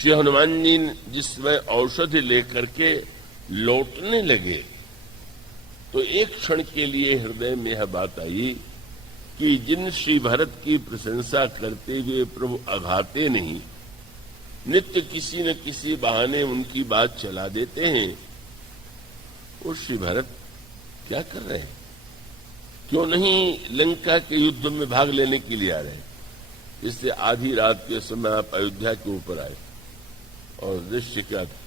श्री हनुमान जी जिस समय औषधि लेकर के लौटने लगे तो एक क्षण के लिए हृदय में यह बात आई कि जिन श्री भरत की प्रशंसा करते हुए प्रभु अघाते नहीं, नित्य किसी न किसी बहाने उनकी बात चला देते हैं, वो श्री भरत क्या कर रहे हैं? क्यों नहीं लंका के युद्ध में भाग लेने के लिए आ रहे हैं? इससे आधी रात के समय आप अयोध्या के ऊपर आए और दृश्य क्या था?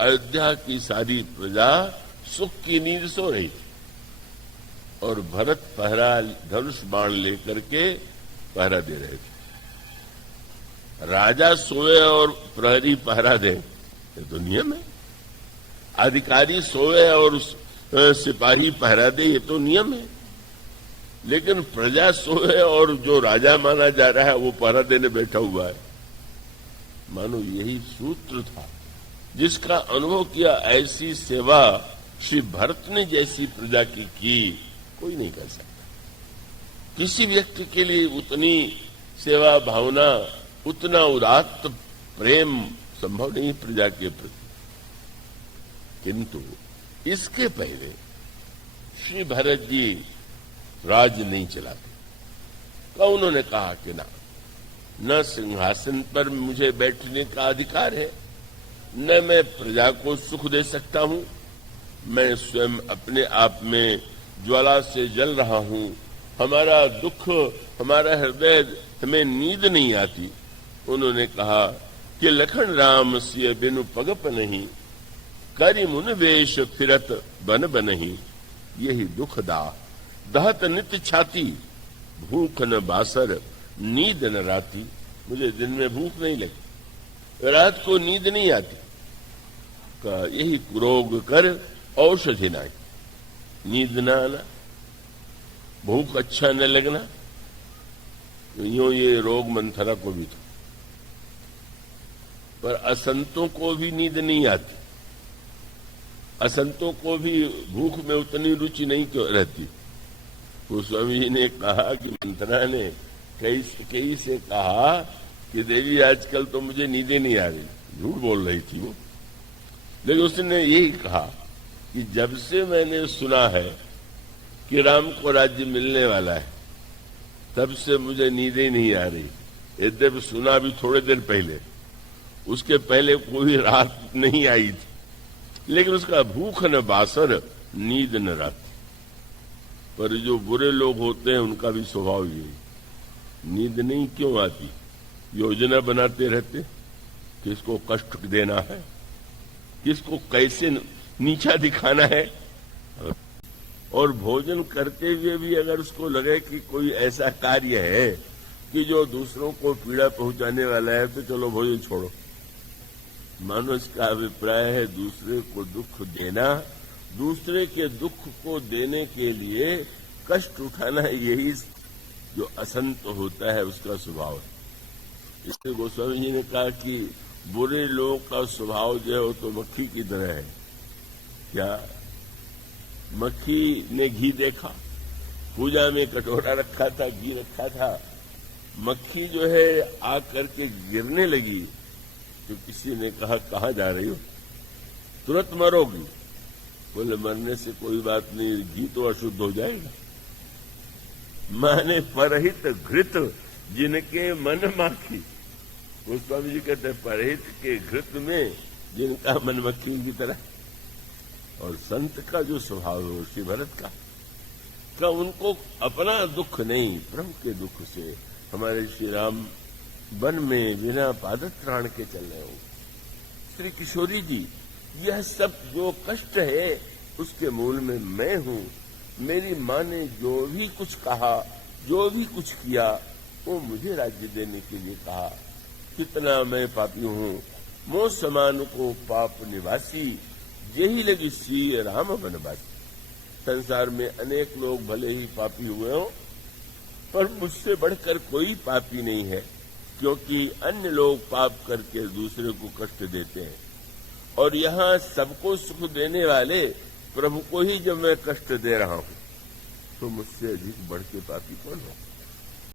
अयोध्या की सारी प्रजा सुख की नींद सो रही थी और भरत पहरा धनुष बाण लेकर के पहरा दे रहे थे। राजा सोए और प्रहरी पहरा दे, ये तो नियम है। अधिकारी सोए और सिपाही पहरा दे, ये तो नियम है। लेकिन प्रजा सोए और जो राजा माना जा रहा है वो पहरा देने बैठा हुआ है। मानो यही सूत्र था जिसका अनुभव किया। ऐसी सेवा श्री भरत ने जैसी प्रजा की कोई नहीं कर सकता। किसी व्यक्ति के लिए उतनी सेवा भावना, उतना उदात्त प्रेम संभव नहीं प्रजा के प्रति। किंतु इसके पहले श्री भरत जी राज नहीं चलाते। तो उन्होंने कहा कि न सिंहासन पर मुझे बैठने का अधिकार है, न मैं प्रजा को सुख दे सकता हूं। मैं स्वयं अपने आप में ज्वाला से जल रहा हूं। हमारा दुख, हमारा हृदय, हमें नींद नहीं आती। उन्होंने कहा कि लखन राम सिय बिनु पगप नहीं, करि मुन वेश फिरत बन बनही। यही दुख दहत नित्य छाती, भूख न बासर नींद न राती। मुझे दिन में भूख नहीं लगती, रात को नींद नहीं आती। का यही रोग कर औषधि ना, नींद न आना, भूख अच्छा न लगना, यूं ये रोग मंथरा को भी था। पर असंतों को भी नींद नहीं आती, असंतों को भी भूख में उतनी रुचि नहीं क्यों रहती। गोस्वामी जी ने कहा कि मंथरा ने कई से कहा कि देवी आजकल तो मुझे नींदें नहीं आ रही। झूठ बोल रही थी वो, लेकिन उसने यही कहा कि जब से मैंने सुना है कि राम को राज्य मिलने वाला है, तब से मुझे नींदें नहीं आ रही। यद्यपि सुना भी थोड़े देर पहले, उसके पहले कोई रात नहीं आई थी, लेकिन उसका भूख न बासर नींद न रात। पर जो बुरे लोग होते हैं उनका भी स्वभाव यही, नींद नहीं क्यों आती, योजना बनाते रहते, किसको कष्ट देना है, किसको कैसे नीचा दिखाना है। और भोजन करते हुए भी अगर उसको लगे कि कोई ऐसा कार्य है कि जो दूसरों को पीड़ा पहुंचाने वाला है, तो चलो भोजन छोड़ो। मानो इसका अभिप्राय है दूसरे को दुख देना, दूसरे के दुख को देने के लिए कष्ट उठाना, यही जो असंत होता है उसका स्वभाव है। इसलिए गोस्वामी जी ने कहा कि बुरे लोगों का स्वभाव जो है वो तो मक्खी की तरह है। क्या मक्खी ने घी देखा, पूजा में कटोरा रखा था, घी रखा था, मक्खी जो है आकर के गिरने लगी तो किसी ने कहा कहाँ जा रही हो, तुरंत मरोगी। बोले मरने से कोई बात नहीं, घी तो अशुद्ध हो जाएगा। माने परहित घृत जिनके मन माखी। गोस्वामी जी कहते हैं परहित के घृत में जिनका मन मक्खी की तरह। और संत का जो स्वभाव है श्री भरत का उनको अपना दुख नहीं, प्रभु के दुख से। हमारे श्री राम वन में बिना पादत्राण के चल रहे हो। श्री किशोरी जी, यह सब जो कष्ट है उसके मूल में मैं हूं। मेरी माँ ने जो भी कुछ कहा, जो भी कुछ किया, वो मुझे राज्य देने के लिए कहा। कितना मैं पापी हूं, मोह समान को पाप निवासी, यही लगी श्री राम वनवासी। संसार में अनेक लोग भले ही पापी हुए हों, पर मुझसे बढ़कर कोई पापी नहीं है, क्योंकि अन्य लोग पाप करके दूसरे को कष्ट देते हैं, और यहाँ सबको सुख देने वाले प्रभु को ही जब मैं कष्ट दे रहा हूं, तो मुझसे अधिक बढ़ के पापी कौन हो।